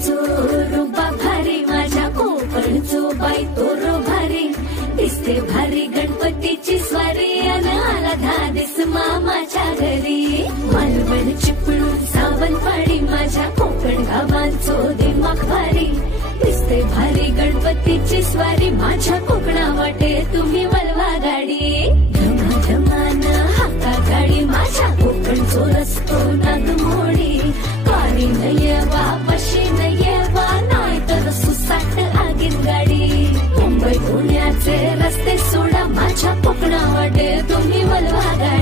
कोकणचो रुबा भारी माझ्या कोकणचो बाई तोरो भारी दिसते भारी गणपतीची स्वारी अन आला धादिस मामाच्या घरी मालवण चिपळूण सावंतवाडी माझ्या कोकण गावांचो दिमाग भारी दिसते भारी गणपतीची स्वारी माझ्या कोकणा वाटे तुम्ही वळवा गाडी धमाधमान हाका गाडी माझ्या कोकणचो रस्तो नागमोडी कारी नयवा बशी नयवा नाही तर सुसाट आगीन गाडी मुंबई पुण्याचे रस्ते सोडा माझ्या कोकणा वाटे तुम्ही वळवा गाडी